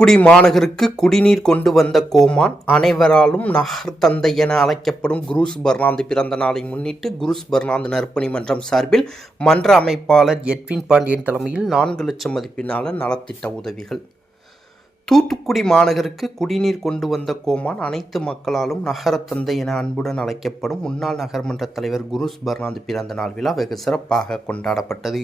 தூத்துக்குடி மாநகருக்கு குடிநீர் கொண்டு வந்த கோமான் அனைவராலும் நகர் தந்தை என அழைக்கப்படும் குரூஸ் பர்னாந்து பிறந்த நாளை முன்னிட்டு குரூஸ் பர்னாந்து நற்பணி மன்றம் சார்பில் மன்ற அமைப்பாளர் எட்வின் பாண்டியன் தலைமையில் நான்கு லட்சம் மதிப்பினால நலத்திட்ட உதவிகள். தூத்துக்குடி மாநகருக்கு குடிநீர் கொண்டு வந்த கோமான் அனைத்து மக்களாலும் நகரத்தந்தை என அன்புடன் அழைக்கப்படும் முன்னாள் நகர்மன்ற தலைவர் குருஸ் பர்னாந்து பிறந்த நாள் விழா வெகு சிறப்பாக கொண்டாடப்பட்டது.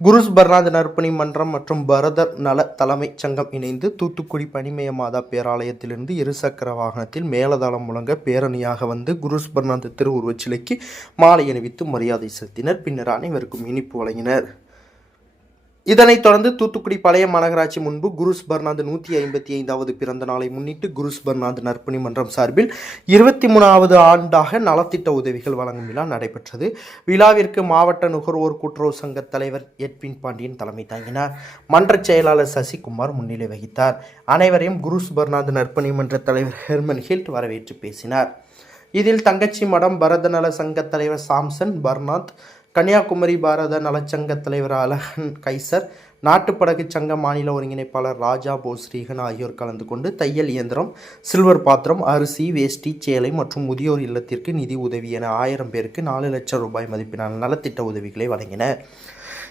குருஸ் பர்னாந்து நற்பணி மன்றம் மற்றும் பரதர் நல தலைமைச் சங்கம் இணைந்து தூத்துக்குடி பனிமய மாதா பேராலயத்திலிருந்து இருசக்கர வாகனத்தில் மேலதாளம் முழங்க பேரணியாக வந்து குருஸ் பர்னாந்து திருவுருவச் சிலைக்கு மாலை அணிவித்து மரியாதை செலுத்தினர். பின்னர் அனைவருக்கும் இனிப்பு வழங்கினர். இதனைத் தொடர்ந்து தூத்துக்குடி பழைய மாநகராட்சி முன்பு குருஸ் பர்னாந்து நூற்றி ஐம்பத்தி ஐந்தாவது பிறந்த நாளை முன்னிட்டு குருஸ் பர்னாந்து நற்பணி மன்றம் சார்பில் இருபத்தி மூணாவது ஆண்டாக நலத்திட்ட உதவிகள் வழங்கும் விழா நடைபெற்றது. விழாவிற்கு மாவட்ட நுகர்வோர் கூட்டுறவு சங்க தலைவர் எட்வின் பாண்டியன் தலைமை தாங்கினார். மன்ற செயலாளர் சசிகுமார் முன்னிலை வகித்தார். அனைவரையும் குருஸ் பர்னாந்து நற்பணி மன்ற தலைவர் ஹெர்மன் ஹில்ட் வரவேற்று பேசினார். இதில் தங்கச்சி மடம் பரதநல சங்க தலைவர் சாம்சன் பர்னாத் கன்னியாகுமரி பாரத நலச்சங்க தலைவர் அழகன் கைசர் நாட்டுப்படகு சங்க மாநில ஒருங்கிணைப்பாளர் ராஜா போஸ்ரீகன் ஆகியோர் கலந்து கொண்டு தையல் இயந்திரம் சில்வர் பாத்திரம் அரிசி வேஷ்டி சேலை மற்றும் முதியோர் இல்லத்திற்கு நிதி உதவி என ஆயிரம் பேருக்கு நாலு லட்சம் ரூபாய் மதிப்பிலான நலத்திட்ட உதவிகளை வழங்கினர்.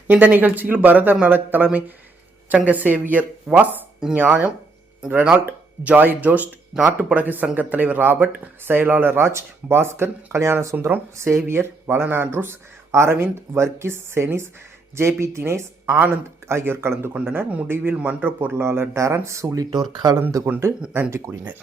இந்த நிகழ்ச்சியில் பரதர் நல தலைமை சங்க சேவியர் வாஸ் நியாயம் ரெனால்ட் ஜாய் ஜோஸ்ட் நாட்டுப்படகு சங்க தலைவர் ராபர்ட் செயலாளர் Raj Bhaskar Kalyana Sundaram Xavier Valan Andrews Aravind Varghese செனிஸ் JP Dinesh Anand ஆகியோர் கலந்து கொண்டனர். முடிவில் மன்ற பொருளாளர் டரன்ஸ் உள்ளிட்டோர் கலந்து கொண்டு நன்றி கூறினர்.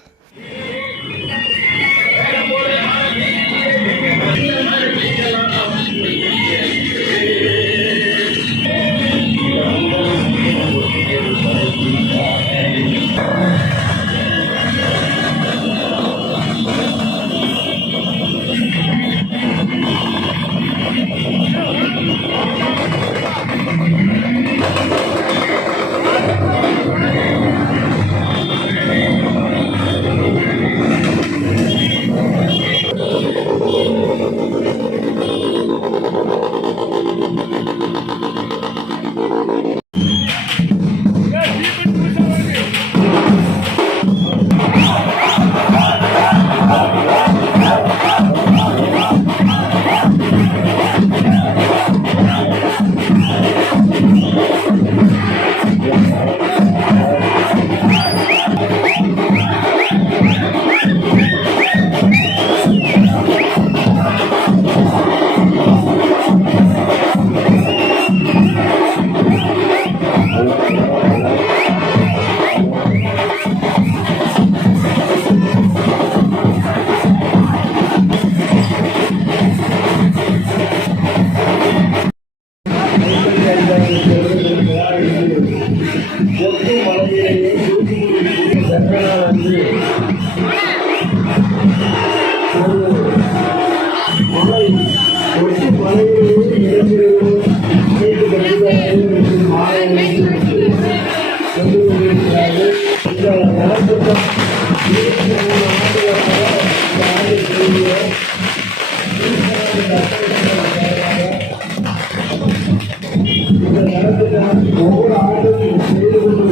ஒவ்வொரு ஆண்டும் செய்து கொண்டு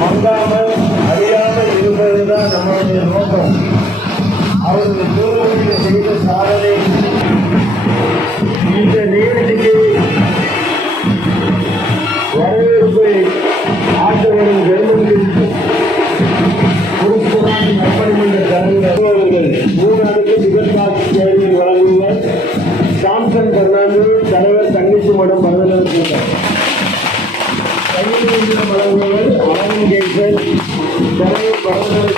மங்காமல் அறியாமல் இருப்பதுதான் நம்மளுடைய நோக்கம். அவர்கள் செய்த சாதனை Thank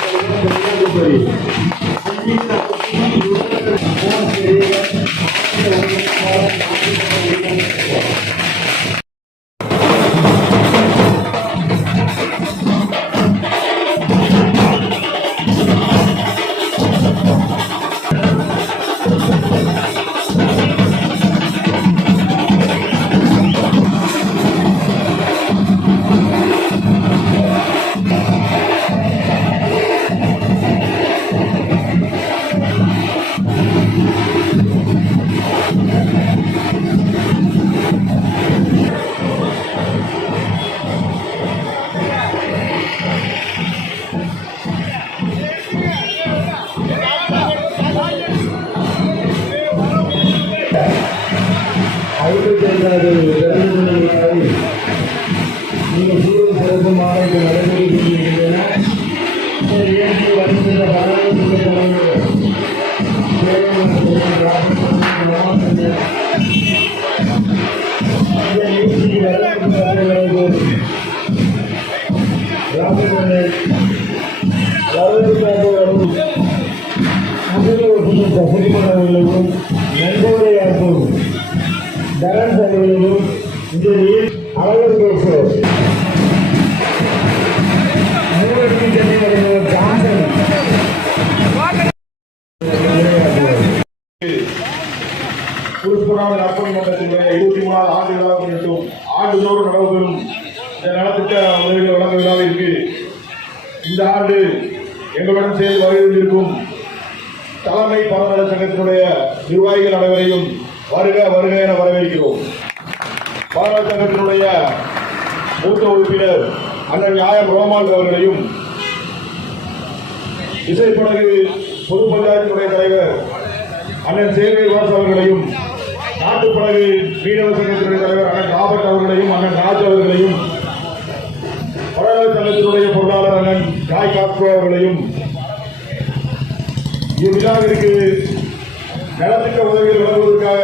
you. திருப்புறாமல் மன்றத்தினுடைய இருபத்தி மூணாவது ஆண்டு விழா முன்னிட்டும் ஆண்டுதோறும் நடைபெறும் இந்த நலத்திட்ட உதவிகள் வழங்க விழாவிற்கு இந்த ஆண்டு எங்களுடன் சேர்ந்து வருகின்றிருக்கும் தலைமை பரநல சங்கத்தினுடைய நிர்வாகிகள் அனைவரையும் வருக வருக என வரவேற்கிறோம். பரநல சங்கத்தினுடைய மூத்த உறுப்பினர் அண்ணன் நியாயம் ரோமான் அவர்களையும் இசைப்படகு பொது பஞ்சாயத்தினுடைய தலைவர் அண்ணன் சேவை வாஸ் அவர்களையும் நாட்டுப்படகு மீனவ சங்கத்தினுடைய தலைவர் அண்ணன் ராபர்ட் அவர்களையும் அண்ணன் ராஜ் அவர்களையும் படகு சங்கத்தினுடைய பொருளாளர் அண்ணன் காய் காஸ்கோ அவர்களையும் இவ்விழாவிற்கு நலத்திட்ட உதவிகள் வழங்குவதற்காக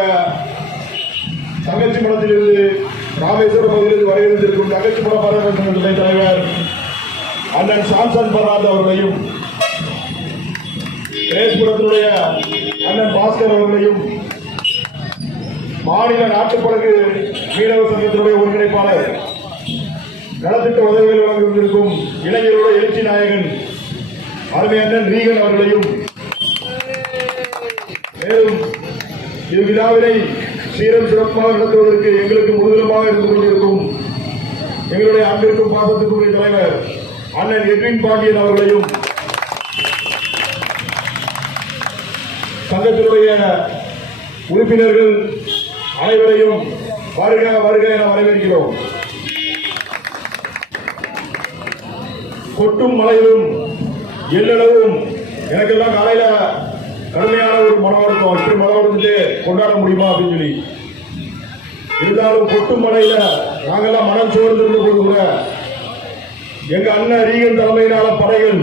தங்கச்சி மடத்திலிருந்து ராமேஸ்வரம் பகுதியிலிருந்து வரையறுத்திருக்கும் தங்கச்சி மட பாராளுமன்ற தலைவர் அண்ணன் சாம்சன் பராத் அவர்களையும் தேசபுரத்தினுடைய அண்ணன் பாஸ்கர் அவர்களையும் மாநில நாட்டுப்படகு மீனவ சங்கத்தினுடைய ஒருங்கிணைப்பாளர். நலத்திட்ட உதவிகள் வழங்கி கொண்டிருக்கும் இளைஞருடைய எழுச்சி நாயகன் அருமை அண்ணன் ரீகன் அவர்களையும். மேலும் இவ்விழாவினை சீரம் சிறப்பாக நடத்துவதற்கு எங்களுக்கு முழுதலமாக இருந்து கொண்டிருக்கும் எங்களுடைய அன்பிற்கும் பாசத்துக்குரிய தலைவர் அண்ணன் எட்வின் பாண்டியன் அவர்களையும். சங்கத்தினுடைய உறுப்பினர்கள் அனைவரையும் வருக வருக என வரவேற்கிறோம். கொட்டும் மலையிலும் எல்லளவும் எனக்கெல்லாம் காலையில கடுமையான ஒரு மனம் இருக்கும் இப்படி மனம் கொண்டாட முடியுமா அப்படின்னு சொல்லி. இருந்தாலும் கொட்டும் மலையில நாங்கெல்லாம் மனம் சோர்ந்திருந்த போது கூட எங்க அண்ணன் ரீகன் தலைமையிலான படைகள்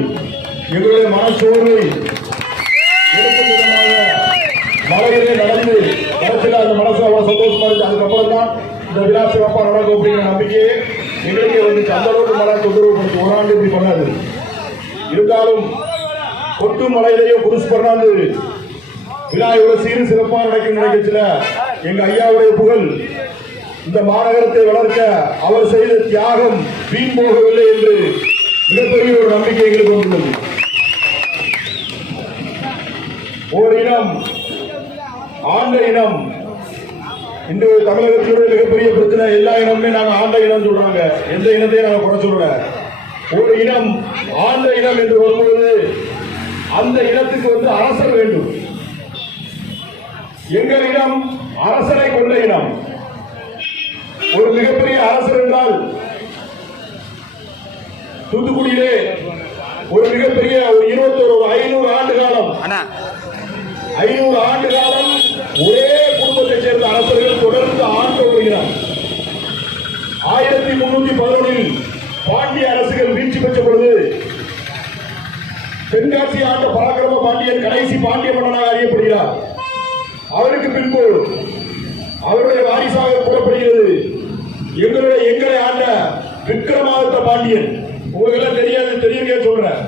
எங்களுடைய மனச்சோர்வை எடுக்கும் மலையிலே நடந்து கடைசியில் அந்த மனசு அவ்வளவு சந்தோஷமா இருக்கு. அதுக்கப்புறம் தான் இந்த விழா சிறப்பாக நடக்கும் அப்படிங்கிற நம்பிக்கையே எங்களுக்கே வந்துச்சு. அந்த அளவுக்கு மழை தொந்தரவு கொடுத்து ஒரு ஆண்டு இப்படி பண்ணாது இருந்தாலும் கொட்டு மலையிலேயே புதுசு பண்ணாது. விழா இவ்வளவு சீரு சிறப்பாக நடக்கும் நிகழ்ச்சியில எங்க ஐயாவுடைய புகழ் இந்த மாநகரத்தை வளர்க்க அவர் செய்த தியாகம் வீண் போகவில்லை என்று மிகப்பெரிய ஒரு நம்பிக்கை எங்களுக்கு வந்துள்ளது. ஓர் இனம் ஆண்ட இனம் இன்று தமிழகத்தினுடைய மிகப்பெரிய பிரச்சனை எல்லா இனமுமே நாங்க ஆண்ட இனம் சொல்றாங்க. எந்த இனத்தையும் நாங்க குறை சொல்லல. ஒரு இனம் ஆண்ட இனம் என்று வரும்பொழுது அந்த இனத்துக்கு வந்து அரசர் வேண்டும். எங்கள் இனம் அரசரை கொண்ட இனம். ஒரு மிகப்பெரிய அரசர் என்றால் தூத்துக்குடியிலே ஒரு மிகப்பெரிய ஒரு இருபத்தொரு ஐநூறு ஆண்டு காலம். ஐநூறு ஆண்டு காலம் ஒரே குடும்பத்தைச் சேர்ந்த அரசர்கள் தொடர்ந்து ஆண்டு வருகிறார். ஆயிரத்தி முன்னூத்தி பதினொன்றில் பாண்டிய அரசுகள் வீழ்ச்சி பெற்ற பொழுது தென்காசி ஆண்ட பராக்கிரம பாண்டியன் கடைசி பாண்டிய மன்னனாக அறியப்படுகிறார். அவருக்கு பின்பு அவருடைய வாரிசாக கூறப்படுகிறது எங்களுடைய எங்களை ஆண்ட விக்ரமாதித்த பாண்டியன். உங்களுக்கு எல்லாம் தெரியாது தெரியுங்க சொல்றேன்.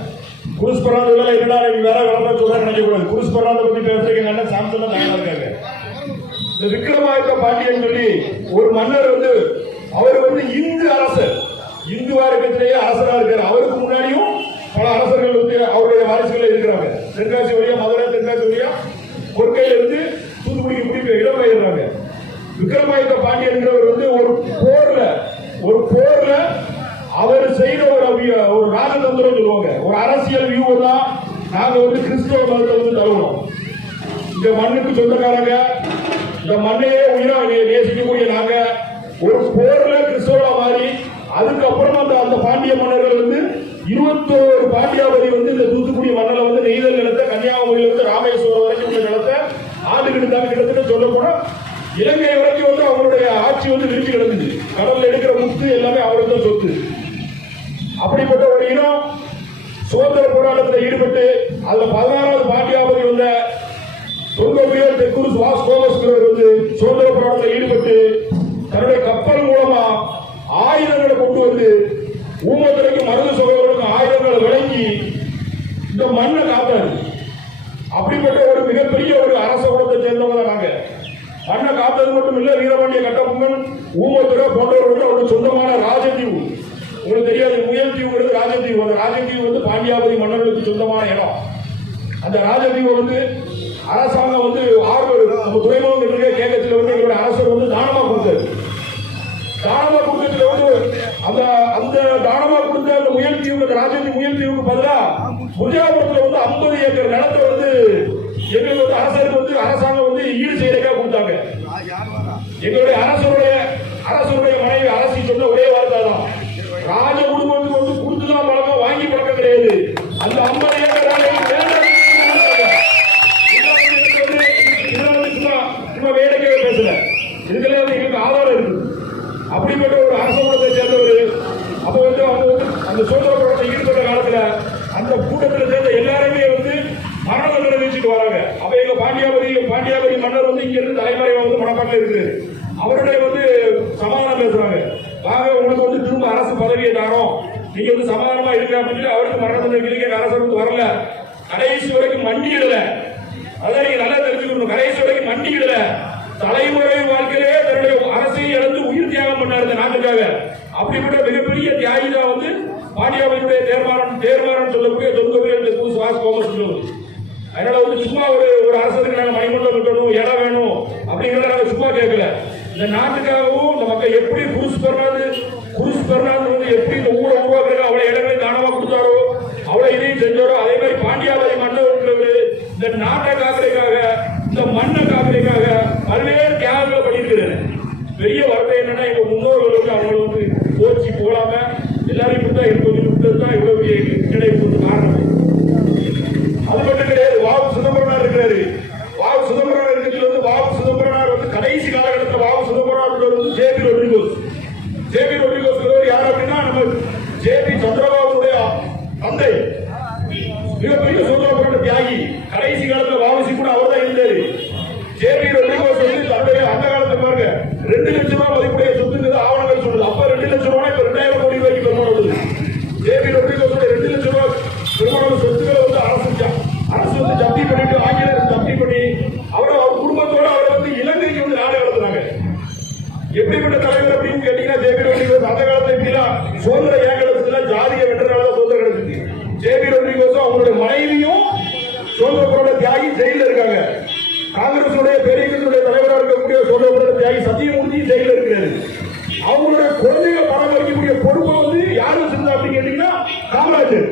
குருஸ் பராந்த என்னடா நீங்க வேற விளம்பரம் நினைக்கக்கூடாது. குருஸ் பராந்த பத்தி பேசுறீங்க எங்க அண்ணன் சாம்சன் தயாரா இருக்காங்க விக்ரமாதித்த பாண்டியன் சொல்லி ஒரு மன்னர் வந்து அவர் வந்து இந்து அரசர். இந்து வாரக்கத்திலேயே அரசரா இருக்காரு. அவருக்கு முன்னாடியும் பல அரசர்கள் வந்து அவருடைய வாரிசுகள் இருக்கிறாங்க. தென்காசி வழியா மதுரை தென்காசி வழியா கொற்கையில இருந்து தூத்துக்குடிக்கு பிடிக்க இடம்பெயர்றாங்க. விக்ரமாதித்த பாண்டியன்றவர் வந்து ஒரு போர்ல ஒரு போர்ல அவர் செய்த ஒரு ஒரு ராஜதந்திரம் சொல்லுவாங்க. ஒரு அரசியல் வியூ தான் நாங்க வந்து கிறிஸ்தவ மதத்தை வந்து தருவோம் இந்த மண்ணுக்கு சொந்தக்காரங்க இந்த மண்ணையே உயிரா நேசிக்கக்கூடிய நாங்க ஒரு போர்ல கிறிஸ்தவா மாறி அதுக்கப்புறம் அந்த அந்த பாண்டிய மன்னர்கள் வந்து இருபத்தோரு பாண்டியாபதி வந்து இந்த தூத்துக்குடி மண்ணில் வந்து நெய்தல் நிலத்தை கன்னியாகுமரியில இருந்து ராமேஸ்வரம் வரைக்கும் உள்ள நிலத்தை ஆண்டுகிட்டு தான் கிட்டத்தட்ட சொல்லக்கூட இலங்கை வரைக்கும் வந்து அவங்களுடைய ஆட்சி வந்து விரிச்சு கிடக்குது கடல்ல எடுக்கிற முத்து எல்லாமே அவருக்கு தான் சொத்து. அப்படிப்பட்ட ஒரு இனம் சுதந்திர போராட்டத்தில் ஈடுபட்டு அதுல பதினாறாவது பாண்டியாபதி வந்த தொல்கொள்கையர் தெற்குரு சுபாஷ் கோமஸ் எங்களுடைய அரசு சிந்திக்கல தலைமுறை வாழ்க்கையிலே தன்னுடைய அரசை இழந்து உயிர் தியாகம் பண்ணாரு நாட்டுக்காக. அப்படிப்பட்ட மிகப்பெரிய தியாகி தான் வந்து பாண்டியாவினுடைய தேர்மானம் தேர்மானம் சொல்லக்கூடிய தொங்கவே இந்த பூ சுவாஸ் கோமஸ் சொல்லுவது அதனால வந்து சும்மா ஒரு ஒரு அரசுக்கு நாங்கள் மணிமண்டலம் கட்டணும் இடம் வேணும் அப்படிங்கிறத நாங்கள் சும்மா கேட்கல இந்த நாட்டுக்காகவும் மக்கள் எப்படி குருஸ் பெர்னாது குருஸ் பெர்னாது வந்து எப்படி இந்த ஊரை உருவாக்குறது அவ்வளோ இடங்களை தானமாக கொடுத்தாரோ அவ்வளோ இதையும் செஞ்சாரோ அதே மாதிரி பாண்டியாவதி மண்டபத்தில் இந்த நாட்டை காக்கிற பெரிய வரவே என்னன்னா எங்க முன்னோர்களுக்கு அவங்களுக்கு போச்சு போடாம எல்லாரும் இப்படிதான் இருப்பது இப்படிதான் இவ்வளவு நம்முடைய பெரியவர்களுடைய தலைவராக இருக்கக்கூடிய சொல்லப்பட்ட தியாகி சத்தியமூர்த்தி செயல் இருக்கிறாரு. அவங்களுடைய குழந்தைகளை பராமரிக்கக்கூடிய பொறுப்பை வந்து யாரும் செஞ்சா அப்படின்னு கேட்டீங்கன்னா காமராஜர்.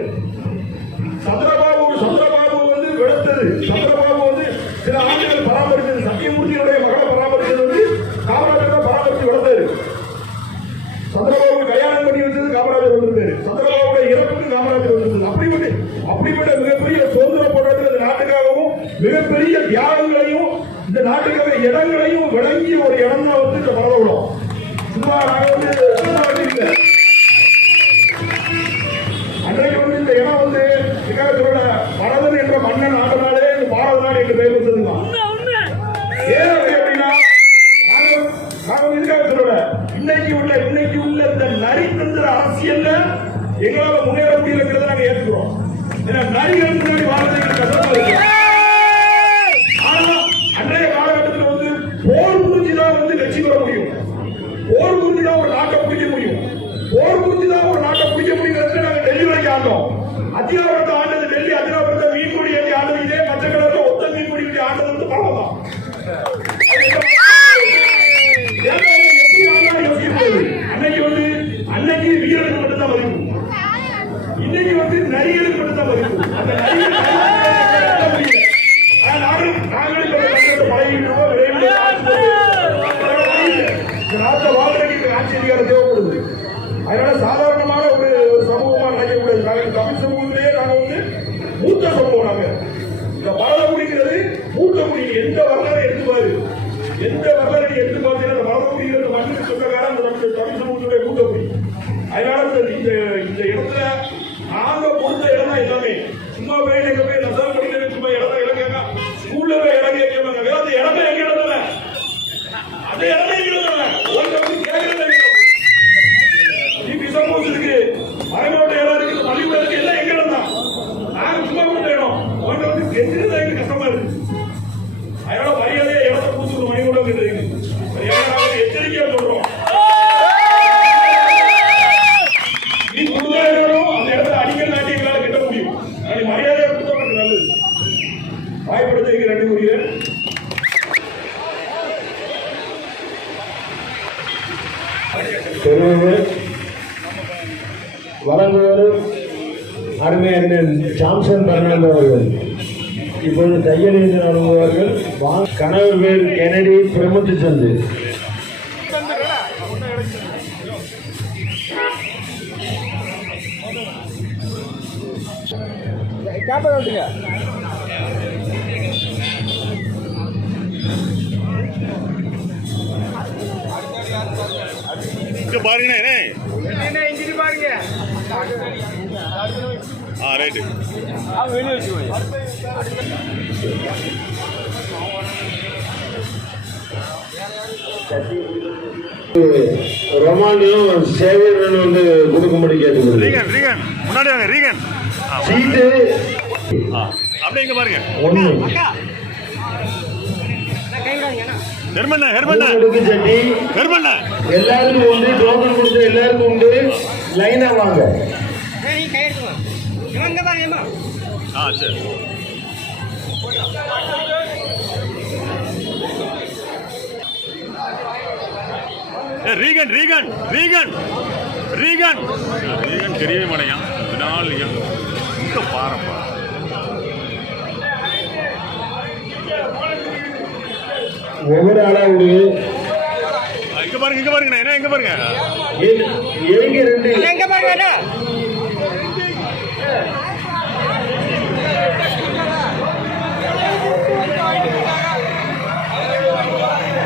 அதனால சாதாரணமான ஒரு ஒரு சமூகமா நினைக்கக்கூடாது நாங்கள் தமிழ் சமூகத்திலேயே நாங்கள் வந்து மூத்த சமூகம் நாங்கள் இந்த பரத குடிங்கிறது மூத்த குடி எந்த வரலாறு எடுத்துவாரு எந்த இங்க பாருங்கண்ணே ஆ ரைட்டு. ரொமானியும் சேவியர் வந்து கொடுக்கும்படி கேட்டுக்கொள்கிறேன். ரீகன் ரீகன் முன்னாடி வாங்க ரீகன். சீட்டு. அப்படியே இங்க பாருங்க. ஒன்று ஹெர்மண்ண ஹெர்மண்ண. ஹெர்மண்ண. எல்லாருக்கும் உண்டு டோக்கன் கொடுத்த எல்லாருக்கும் உண்டு. லைனா வாங்க. ஆ சரி. ஏ Reagan Reagan Reagan. Reagan. Reagan தெரியவே மாட்டேங்க நாள் இங்க பாருப்பா. ஒவ்வொரு ஆளா விடு ஆ, இங்க பாருங்க இங்க பாருங்க. என்ன இங்க பாருங்க எங்க ரெண்டு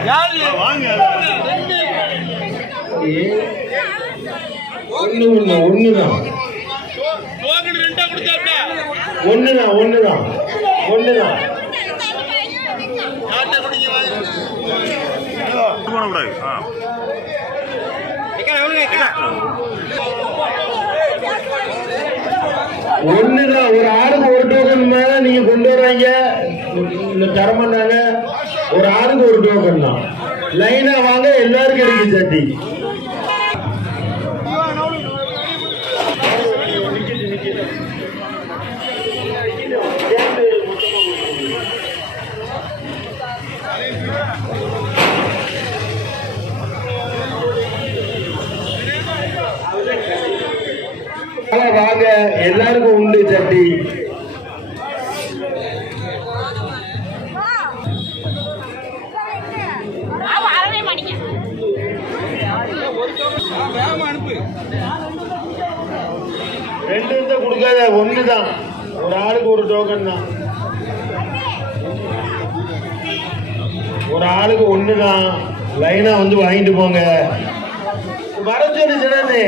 ஆ, வாங்க. ஒண்ணு ஒண்ணு ஒண்ணுதான். ஒண்ணுதான் ஒண்ணுதான். ஒண்ணுதான். போடக்கூடாது ஆ ஒண்ணுதான் ஒரு ஆளுக்கு ஒரு டோக்கன் மேல நீங்க கொண்டு வர்றீங்க. இந்த தரமாட்டாங்க ஒரு ஆளுக்கு ஒரு டோக்கன் தான். லைனா வாங்க எல்லாருக்கும் இருக்கு சட்டி கொடுக்காத ஒன்று தான் ஒரு ஆளுக்கு ஒரு டோக்கன் தான். ஒரு ஆளுக்கு ஒன்று தான் லைனாக வந்து வாங்கிட்டு போங்க. வர சொல்லி சொன்னே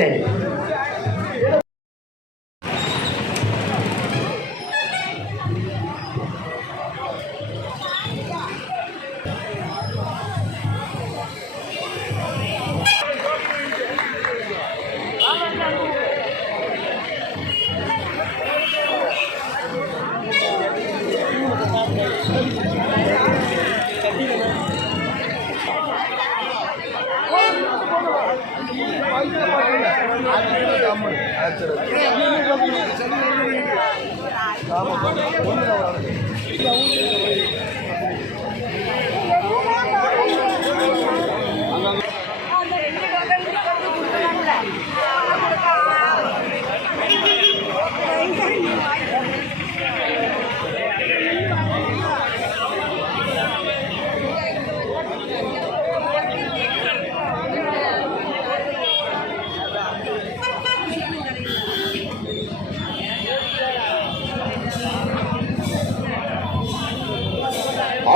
அந்த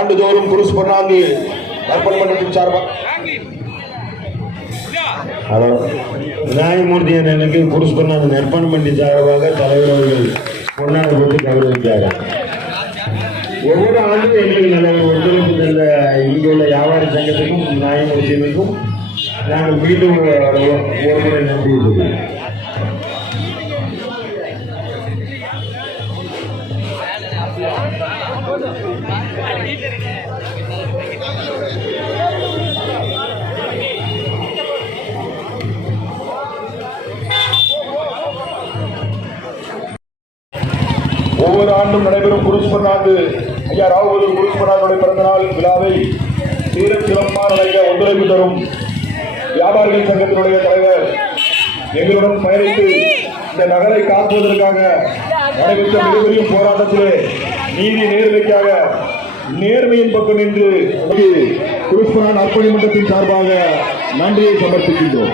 ஆண்டுதோறும் குருஸ் பண்ணாந்து அர்ப்பணம் மன்றத்தின் சார்பாக ஹலோ. நியாயமூர்த்தி எனக்கு புருஷ் பண்ண அந்த நற்பணம் பண்ணி சார்பாக தலைவர் அவர்கள் பொன்னாடு போட்டு கௌரவித்தார் ஒவ்வொரு ஆண்டும் எங்களுக்கு நல்ல ஒத்துழைப்பு தந்த இங்கே உள்ள வியாபார சங்கத்துக்கும் நியாயமூர்த்திகளுக்கும் நாங்கள் மீண்டும் ஒரு முறை நம்பி இருக்கிறோம் ஒவ்வொரு ஆண்டும் நடைபெறும் குருஸ் பண்ணாந்து ஐயா ராகுபதி குருஸ் பிறந்த நாள் விழாவை சீர சிறப்பாக நடைக்க ஒத்துழைப்பு தரும் வியாபாரிகள் சங்கத்தினுடைய தலைவர் எங்களுடன் பயணித்து இந்த நகரை காப்பதற்காக நடைபெற்ற மிகப்பெரிய போராட்டத்திலே நீதி நேர்மைக்காக நேர்மையின் பக்கம் நின்று குருஸ்பரான் அர்ப்பணி மன்றத்தின் சார்பாக நன்றியை சமர்ப்பிக்கின்றோம்.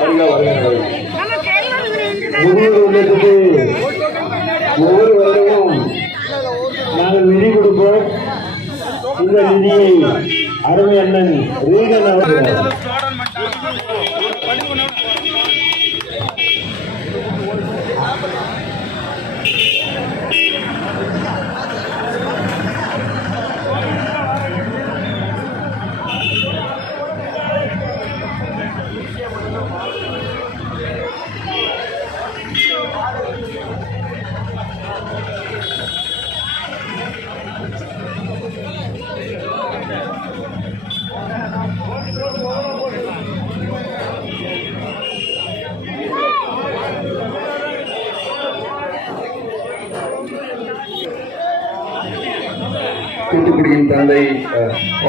நம்ம கைவல்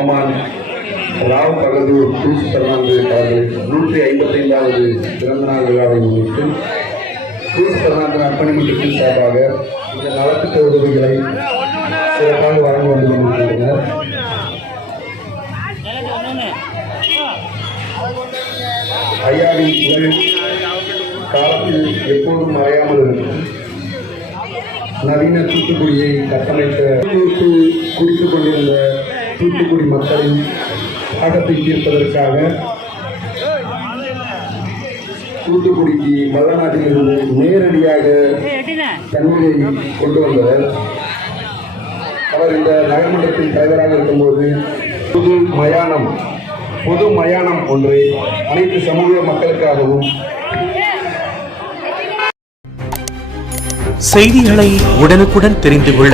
அஹ், ராவ் பகதூர் தூஸ் பெர்னாந்து அவர்களின் நூற்றி ஐம்பத்தைந்தாவது பிறந்தநாள் விழாவை முன்னிட்டு தூஸ் பெர்னாந்து அர்ப்பணி மன்றத்தின் சார்பாக இந்த நலத்திட்ட உதவிகளை சிறப்பாக வழங்க வந்து கொண்டிருக்கின்றனர் ஐயாவின் உடல் காலத்தில் எப்போதும் மறையாமல் இருக்கும். நவீன தூத்துக்குடியை கட்டமைத்த குறித்துக் கொண்டிருந்த தூத்துக்குடி மக்களின் தாகத்தை தீர்ப்பதற்காக தூத்துக்குடிக்கு வல்லநாட்டிலிருந்து நேரடியாக தண்ணீரை கொண்டு வந்தவர். அவர் இந்த நகர்மன்றத்தின் தலைவராக இருக்கும்போது புது மயானம் பொது மயானம் ஒன்று அனைத்து சமூக மக்களுக்காகவும் செய்திகளை உடனுக்குடன் தெரிந்து கொள்ள